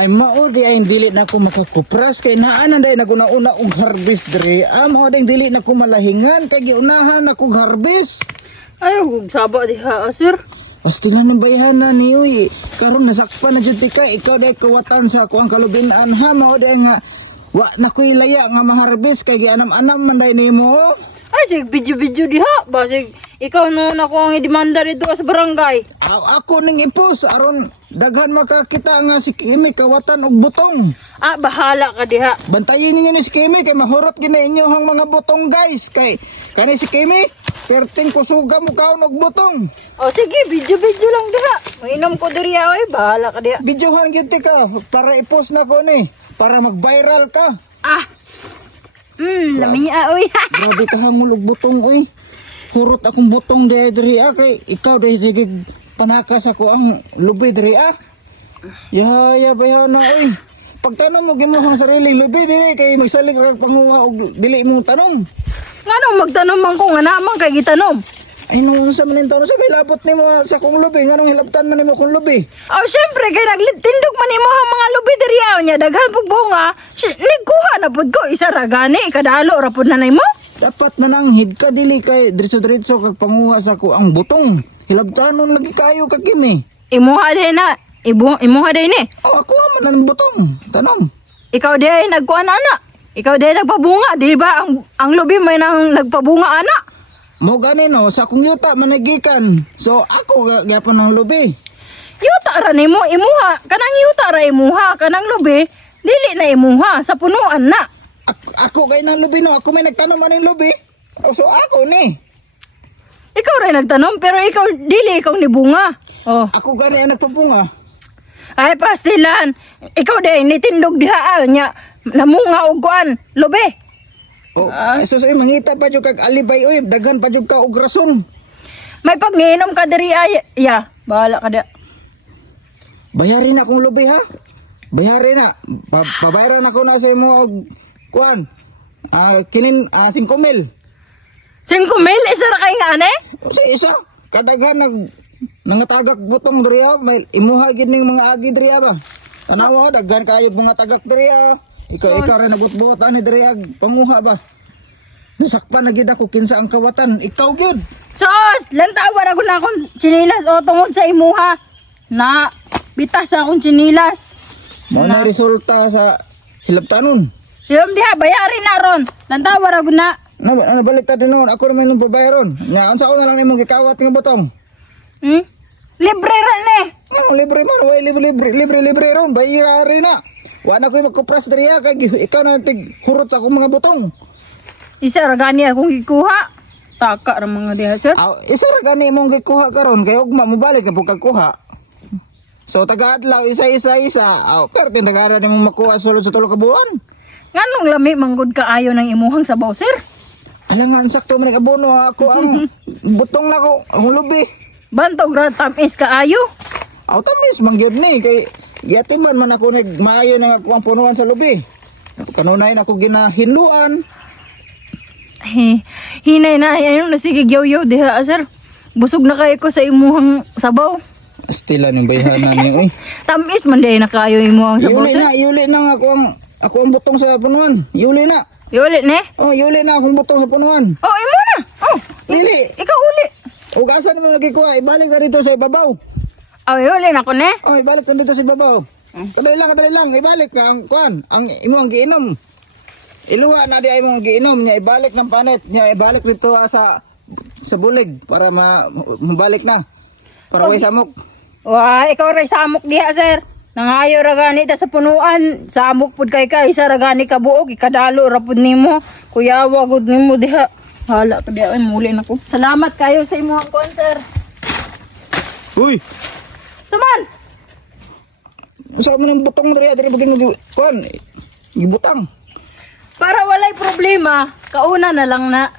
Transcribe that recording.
Ay mao di ay dili na ko makakupras kay naanan day naguna-una og harvest diri. Mao day dili na ko malahingan kay giunahan ako harvest. Ay, saba diha, sir. Pastilan ng bayhan na ni uy. Karon nasakpan na jud ka, ikaw day kawatan sa ako ang kalubinan ha mao day nga wa na ko'y laya nga maharbis kay gianam-anam man day nimo. Ay, sig video-video diha. Basig, ikaw no na ko ang idemanda dito sa barangay. Ako ning ipos aron daghan makakita nga si Kimi kawatan og butong. Ah, bahala ka diha. Bantayin ninyo ni si Kimi kay mahurot gina inyong mga butong guys kay kani si Kimi perting kusuga mo kaon og butong. O sige, video-video lang diha. Mainom ko diri ay, bahala ka diha. Videohan gyud ka para i-post na ko ni para mag-viral ka. Ah. Lamiya oy. Grabe ka hangul og butong oy. Hurot akong butong diri kay ikaw dai sige panakas ako ang lubi diri Ya bayaw na oy. Pagtanom mo gimo ang sariling lubi diri kay magsalig ra panguha og dili mo tanom. Ngano magtanom man ko nga naman kay gitanom. Ay nung sa manin taon sa may labot nimo sa kong lubi nganong hilabtan man nimo kong lubi. Oh, syempre kay nagtindog man imo ang mga lubi diri nya daghan pug bunga. Nigkuha na pud ko isa ra gani kadalo ra pud nanay mo. Dapat nananghid ka dili kay diretso-diretso kag panguha sa ko ang butong. Hilabtanon lagi kayo kag Kimi. Imuha din na. Imuha din ni. Oh, ako man ang butong. Tanom. Ikaw di ay nagkuan ana. Ikaw di ay nagpabunga, di ba? Ang lubi may nang nagpabunga ana. Mo gani no sa akong yuta manigikan. So ako gyapon ang lubi. Yuta ra nimo imuha. Kanang yuta ra imuha, kanang lubi dili na imuha sa punuan na. Ako kay nang lubi no, ako may nagtanom aning lubi. Oh, so ako ni. Ikaw rin nagtanom pero ikaw dili ikaw ni bunga. Oh. Ako gani ang nagpabunga. Ay pastilan. Ikaw di nitindog diha nya namunga og kuan, lubi. Oh, so mangita pa jud kag alibay oy, daghan pa jud ka og rason. May pagninom ka diri ay. Ya, bahala ka da. Bayarin na akong lubi ha. Bayarin na. Pabayaran ako na sa imo og kuan. Kinin 5,000. 5,000 isa ra kay nga ane? Sa isa kadaghan nangatagak butong diri may imuha gid ning mga agi diri ba. Tanawa daghan kayo mga tagak diri Ikaw ra nabot-botan ni diri panguha ba. Nasakpan na gid ako kinsa ang kawatan. Ikaw gyud. Sos, lantawa ra gud na akong chinilas o tungod sa imuha. Na bitas sa akong chinilas. Mao na resulta sa hilabtanon. Silom diha bayarin na ron. Lantawa ra gud na. Nabalik ta din noon. Ako naman yung babayaron. Nga, unsa ko na lang nimong gikawat nga butong. Libre ra ni. Libre man. Way, libre ron. Bayari na. Wala ko yung magkupras diri kay ikaw na tig hurot sa akong mga butong. Isa ra gani akong gikuha. Taka ra mga diha sir. Isa ra gani mong gikuha karon kay ugma mo balik na pagkuha. So taga-adlaw isa. Pero tinagara nimong makuha sulod sa tulo ka buwan. Nganong lami manggod kaayo ng imuhang sabaw sir? Alangan sakto man abono ako ang butong na ko ang lubi. Bantog ra tamis kaayo. Tamis mangyod ni kay giatiman man ako nagmaayo na ako ang punuan sa lubi. Kanunay na ako ginahinluan. Hinay na ayun na sige gyaw-yaw diha sir. Busog na kay ko sa imuhang sabaw. Astila ng bayhanan ni oy. Tamis man day na kaayo imuhang sabaw sir. Yuli na ako ang butong sa punuan. Yuli na. Yuli ne? Oh, yuli na akong butong sa punuan. Oh, imo na. Oh, Lili. ikaw uli. O gasan mo nagikuha, ibalik ka dito sa ibabaw. Oh, yuli na ko ne. Oh, ibalik ka dito sa ibabaw. Kadali lang, ibalik na ang kuan, ang imo ang giinom. Iluwa na di ay mo ang giinom niya, ibalik ng panet niya, ibalik dito sa bulig para mabalik na. Para way samok. Wah, ikaw ray samok diha sir. Nangayo ra gani ta sa punuan, samok pud kay ka isa ra gani ka buok, ikadalo ra pud nimo. Kuyawa gud nimo diha. Hala ka diha ay muli nako. Salamat kayo sa imong kuan sir. Uy, Saman. sa mo nang butong diri bagin mo kuan, gibutang. Para walay problema, kauna na lang na.